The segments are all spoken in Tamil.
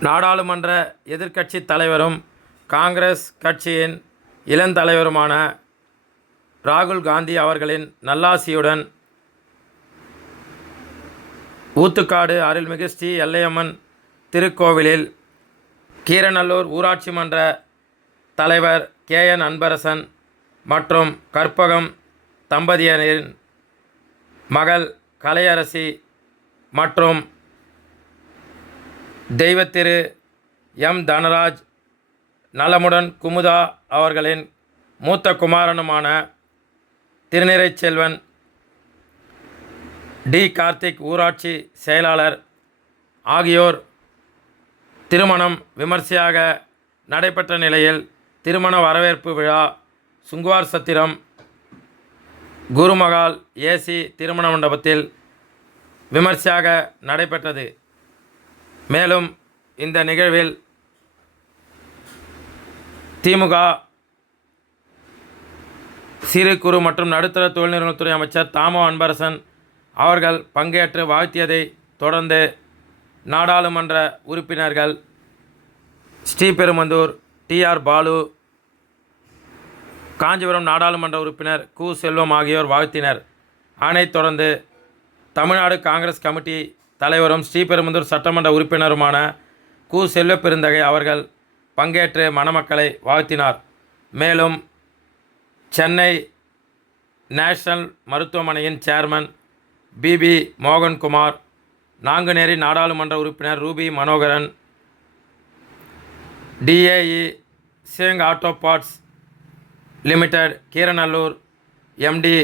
நாடாளுமன்ற எதிர்க்கட்சித் தலைவரும் காங்கிரஸ் கட்சியின் இளந்தலைவருமான ராகுல் காந்தி அவர்களின் நல்லாசியுடன் ஊத்துக்காடு அருள்மிகு ஸ்ரீ எல்லையம்மன் திருக்கோவிலில் கீரநல்லூர் ஊராட்சி மன்ற தலைவர் கே என் அன்பரசன் மற்றும் கற்பகம் தம்பதியனின் மகள் கலையரசி மற்றும் தெய்வத்திரு எம் தனராஜ் நலமுடன் குமுதா அவர்களின் மூத்த குமாரனுமான திருநிறைச்செல்வன் டி கார்த்திக் ஊராட்சி செயலாளர் ஆகியோர் திருமணம் விமர்சையாக நடைபெற்ற நிலையில் திருமண வரவேற்பு விழா சுங்குவார் சத்திரம் குருமகால் ஏசி திருமண மண்டபத்தில் விமர்சையாக நடைபெற்றது. மேலும் இந்த நிகழ்வில் திமுக சிறு குறு மற்றும் நடுத்தர தொழில் நிறுவனத்துறை அமைச்சர் தாமோ அன்பரசன் அவர்கள் பங்கேற்று வாழ்த்தியதை தொடர்ந்து நாடாளுமன்ற உறுப்பினர்கள் ஸ்ரீபெருமந்தூர் டிஆர் பாலு காஞ்சிபுரம் நாடாளுமன்ற உறுப்பினர் கு செல்வம் ஆகியோர் வாழ்த்தினர். அதனைத் தொடர்ந்து தமிழ்நாடு காங்கிரஸ் கமிட்டி தலைவரும் ஸ்ரீபெரும்புதூர் சட்டமன்ற உறுப்பினருமான கு. செல்வப்பெருந்தகை அவர்கள் பங்கேற்று மணமக்களை வாழ்த்தினார். மேலும் சென்னை நேஷனல் மருத்துவமனையின் சேர்மன் பிபி மோகன்குமார் நாங்குநேரி நாடாளுமன்ற உறுப்பினர் Ruby Manoharan DAE சேங் auto parts limited Keeranallur MD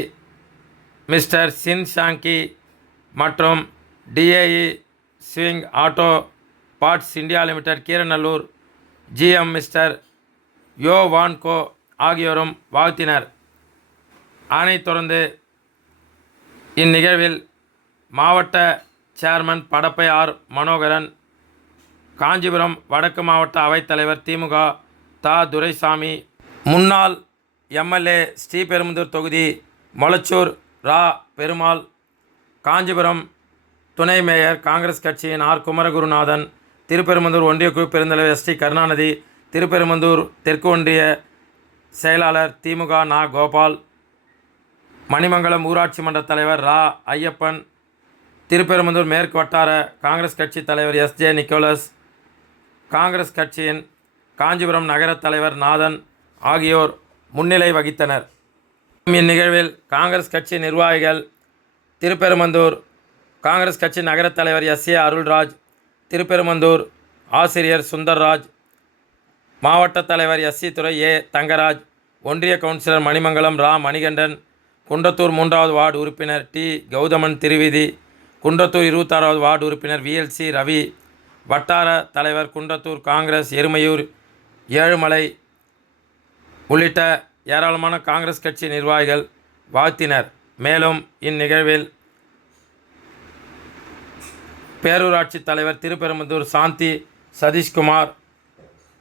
mister சின் ஷாங்கி மற்றும் DAE swing auto parts India limited Keeranallur GM mister யோ வான்கோ ஆகியோரும் வாழ்த்தினர். ஆணை தொடர்ந்து இந்நிகழ்வில் மாவட்ட சேர்மன் படப்பை ஆர் மனோகரன் காஞ்சிபுரம் வடக்கு மாவட்ட அவைத்தலைவர் திமுக தா துரைசாமி முன்னாள் எம்எல்ஏ ஸ்ரீபெரும்புதூர் தொகுதி மொளச்சூர் ரா பெருமாள் காஞ்சிபுரம் துணை மேயர் காங்கிரஸ் கட்சியின் ஆர். குமரகுருநாதன் திருப்பெரும்பந்தூர் ஒன்றிய குழு பெருந்தலைவர் எஸ். டி. கருணாநிதி திருப்பெரும்பந்தூர் தெற்கு ஒன்றிய செயலாளர் திமுக நா. கோபால் மணிமங்கலம் ஊராட்சி மன்ற தலைவர் ரா. ஐயப்பன் திருப்பெரும்பந்தூர் மேற்கு வட்டார காங்கிரஸ் கட்சி தலைவர் எஸ். ஜே. நிக்கோலஸ் காங்கிரஸ் கட்சியின் காஞ்சிபுரம் நகர தலைவர் நாதன் ஆகியோர் முன்னிலை வகித்தனர். இந்நிகழ்வில் காங்கிரஸ் கட்சி நிர்வாகிகள் திருப்பெரும்பந்தூர் காங்கிரஸ் கட்சி நகர தலைவர் எஸ் ஏ அருள்ராஜ் திருப்பெருமந்தூர் ஆசிரியர் சுந்தர்ராஜ் மாவட்ட தலைவர் எஸ் சி துறை ஏ தங்கராஜ் ஒன்றிய கவுன்சிலர் மணிமங்கலம் ரா மணிகண்டன் குன்றத்தூர் மூன்றாவது வார்டு உறுப்பினர் டி கௌதமன் திருவிதி குன்றத்தூர் இருபத்தாறாவது வார்டு உறுப்பினர் விஎல்சி ரவி வட்டார தலைவர் குன்றத்தூர் காங்கிரஸ் எருமையூர் ஏழுமலை உள்ளிட்ட ஏராளமான காங்கிரஸ் கட்சி நிர்வாகிகள் வாழ்த்தினர். மேலும் இந்நிகழ்வில் பேரூராட்சி தலைவர் திருப்பெரும்புதூர் சாந்தி சதீஷ்குமார்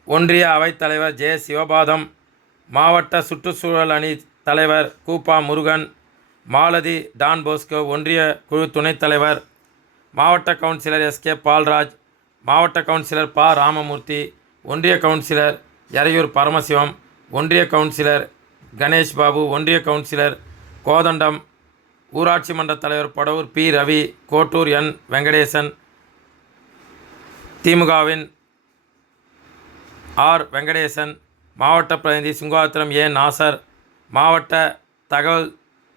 ஒன்றிய அவைத்தலைவர் ஜெய சிவபாதம் மாவட்ட சுற்றுச்சூழல் அணி தலைவர் கூப்பா முருகன் மாலதி டான் போஸ்கோ ஒன்றிய குழு துணைத் தலைவர் மாவட்ட கவுன்சிலர் எஸ்கே பால்ராஜ் மாவட்ட கவுன்சிலர் ப. ராமமூர்த்தி ஒன்றிய கவுன்சிலர் எறையூர் பரமசிவம் ஒன்றிய கவுன்சிலர் கணேஷ் பாபு ஒன்றிய கவுன்சிலர் கோதண்டம் ஊராட்சி மன்ற தலைவர் படவூர் பி. ரவி கோட்டூர் என். வெங்கடேசன் திமுகவின் ஆர். வெங்கடேசன் மாவட்ட பிரதிநிதி சுங்காத்திரம் ஏ. நாசர் மாவட்ட தகவல்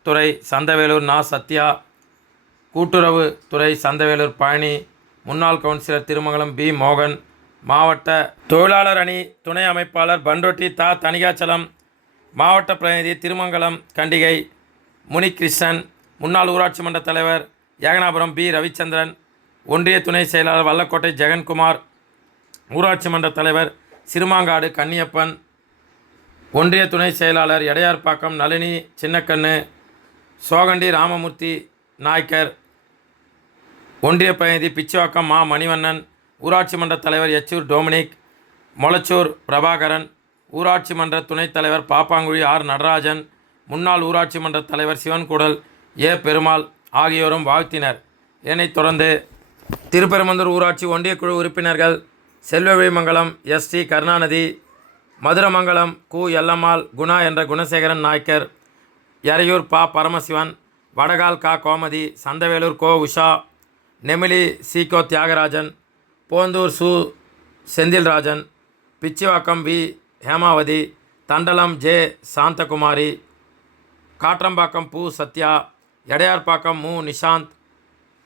துறை சந்தவேலூர் நா. சத்யா கூட்டுறவு துறை சந்தவேலூர் பழனி முன்னாள் கவுன்சிலர் திருமங்கலம் பி. மோகன் மாவட்ட தொழிலாளர் அணி துணை அமைப்பாளர் பண்ரொட்டி தா. தணிகாச்சலம் மாவட்ட பிரதிநிதி திருமங்கலம் கண்டிகை முனிகிருஷ்ணன் முன்னாள் ஊராட்சி மன்ற தலைவர் ஏகனாபுரம் பி. ரவிச்சந்திரன் ஒன்றிய துணை செயலாளர் வல்லக்கோட்டை ஜெகன்குமார் ஊராட்சி மன்ற தலைவர் சிறுமாங்காடு கன்னியப்பன் ஒன்றிய துணை செயலாளர் எடையார்பாக்கம் நளினி சின்னக்கண்ணு சோகண்டி ராமமூர்த்தி நாய்க்கர் ஒன்றிய பிரதிநிதி பிச்சுவாக்கம் மா. மணிவண்ணன் ஊராட்சி மன்ற தலைவர் எச்சூர் டொமினிக் மொளச்சூர் பிரபாகரன் ஊராட்சி மன்ற துணைத் தலைவர் பாப்பாங்குழி ஆர். நடராஜன் முன்னாள் ஊராட்சி மன்ற தலைவர் சிவன்குடல் ஏ பெருமாள் ஆகியோரும் வாழ்த்தினர். இதனைத் தொடர்ந்து திருப்பெருமந்தூர் ஊராட்சி ஒன்றிய குழு உறுப்பினர்கள் செல்வவிமங்கலம் எஸ் டி கருணாநிதி மதுரமங்கலம் கு எல்லம்மாள் குணா என்ற குணசேகரன் நாயக்கர் எறையூர் பா பரமசிவன் வடகால் கா கோமதி சந்தவேலூர் கோ உஷா நெமிலி சீகோ தியாகராஜன் போந்தூர் சு செந்தில்ராஜன் பிச்சிவாக்கம் வி ஹேமாவதி தண்டலம் ஜே சாந்தகுமாரி காற்றம்பாக்கம் பூ சத்யா எடையார்பாக்கம் மு. நிஷாந்த்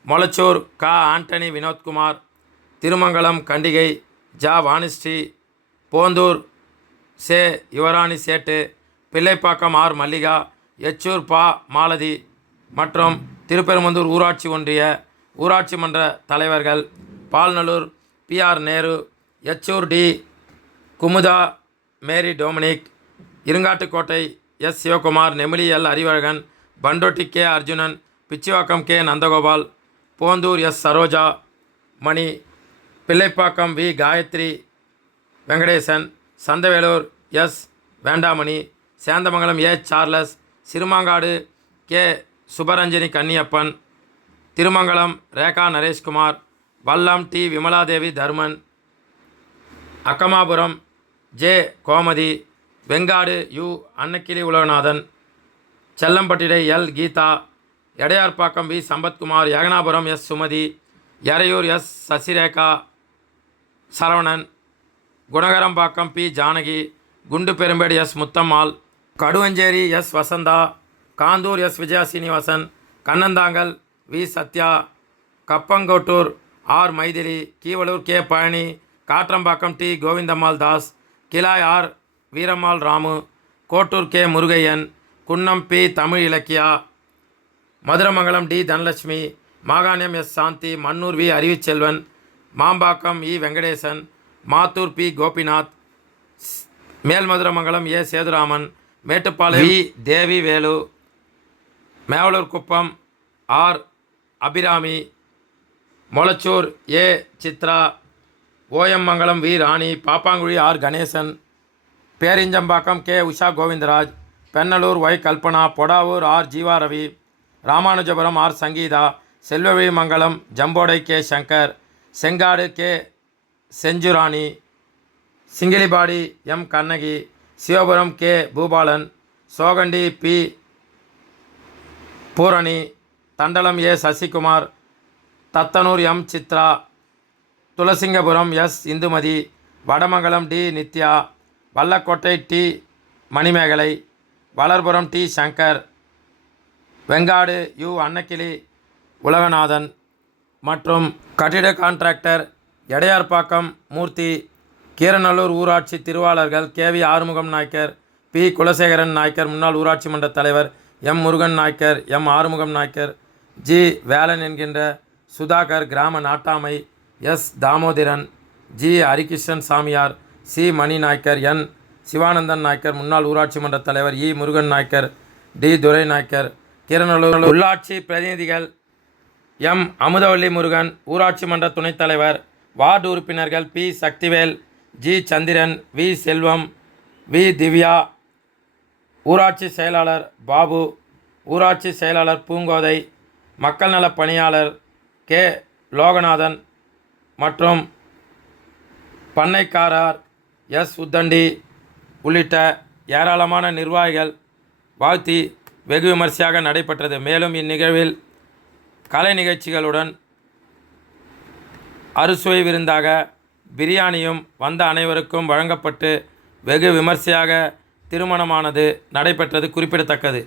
மொளச்சூர் க. ஆண்டனி வினோத்குமார் திருமங்கலம் கண்டிகை ஜா. வாணிஸ்ரீ போந்தூர் சே. யுவராணி சேட்டு பிள்ளைப்பாக்கம் ஆர். மல்லிகா எச்சூர் பா. மாலதி மற்றும் திருப்பெரும்பந்தூர் ஊராட்சி ஒன்றிய ஊராட்சி மன்ற தலைவர்கள் Palnallur PR Nehru Echur T. Kumudha Mary Dominic Irungattukottai S. Sivakumar Nemili L. Arivazhagan Pandotti K Arjunan Pichivakkam K Nandagopal Ponthur S Saroja Mani Pillaipakkam V Gayathri Venkatesan Santhavelur S Vendamani Senthamangalam A Charles Sirumangadu K Subaranjani Kanniyappan Thirumangalam Rekha Nareshkumar Vallam T Vimaladevi Dharman Akkamapuram J Gomathi Vengadu U Annakili Ulaganathan Sellampattidai L. Geetha Edaiyarpakkam V. Sampathkumar Yaganapuram S. Sumathi Eraiyur S. Sasirekha Saravanan Gunagarambakkam P. Janaki Gundu Perumbedu S. Muthammal Kaduvanchery S. Vasantha Kandur S. Vijaya Srinivasan Kannanthangal V. Sathya Kappankottur R. Mythili Keevalur K. Palani Katrambakkam T. Govindammal Das Kilai R. Veerammal Ramu Kottur K. Murugaiyan Kunnam P Tamil Ilakkiya. Madhuramangalam T Dhanalakshmi. Maganiyam S Shanthi. Mannur V Arivuchelvan. Mambakkam E Venkatesan. Mathur P Gopinath. Melmadhuramangalam A Sethuraman. Mettupalayam V Devi Velu. Mevalur Kuppam R Abirami. Molachur A Chithra. Oyamangalam V Rani. Pappankuzhi R Ganesan. Perinjambakkam K Usha Govindaraj. Pennalur Y Kalpana Podavur R Jeeva Ravi Ramanujapuram R Sangeetha Selvavimangalam Jambodai K Shankar Sengadu K Senjurani Singilipadi M Kannagi Sivapuram K Boopalan Sogandi P Poorani Thandalam A Sasikumar Thathanur M Chithra Thulasingapuram S Indumathi Vadamangalam T Nithya Vallakottai T Manimegalai Valarpuram T. Shankar Vengadu U. Annakili Ulaganathan மற்றும் கட்டிட கான்ட்ராக்டர் எடையார்பாக்கம் மூர்த்தி கீரநல்லூர் ஊராட்சி திருவாளர்கள் K. V. Arumugam Nayakkar P. Kulasekaran Nayakkar முன்னாள் ஊராட்சி மன்ற தலைவர் M. Murugan Nayakkar M. Arumugam Nayakkar G. Velan என்கின்ற சுதாகர் கிராம நாட்டாமை எஸ். தாமோதரன் ஜி. ஹரிகிருஷ்ணன் சாமியார் சி. மணி நாயக்கர் என். சிவானந்தன் நாயக்கர் முன்னாள் ஊராட்சி மன்ற தலைவர் இ. முருகன் நாயக்கர் டி. துரை நாயக்கர் திருநெல்லூர் உள்ளாட்சி பிரதிநிதிகள் எம். அமுதவள்ளி முருகன் ஊராட்சி மன்ற துணைத் தலைவர் வார்டு உறுப்பினர்கள் P. Sakthivel G. Chandran V. Selvam V. Divya ஊராட்சி செயலாளர் பாபு ஊராட்சி செயலாளர் பூங்கோதை மக்கள் நலப் பணியாளர் கே. லோகநாதன் மற்றும் பண்ணைக்காரர் எஸ். உத்தண்டி உள்ளிட்ட ஏராளமான நிர்வாகிகள் வாழ்த்தி வெகு விமர்சையாக நடைபெற்றது. மேலும் இந்நிகழ்வில் கலை நிகழ்ச்சிகளுடன் அறுசுவை விருந்தாக பிரியாணியும் வந்த அனைவருக்கும் வழங்கப்பட்டு வெகு விமர்சையாக திருமணமானது நடைபெற்றது குறிப்பிடத்தக்கது.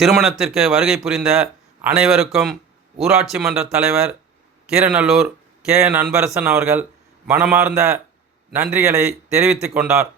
திருமணத்திற்கு வருகை புரிந்த அனைவருக்கும் ஊராட்சி மன்ற தலைவர் கீரநல்லூர் கே என் அன்பரசன் அவர்கள் மனமார்ந்த நன்றிகளை தெரிவித்து கொண்டார்.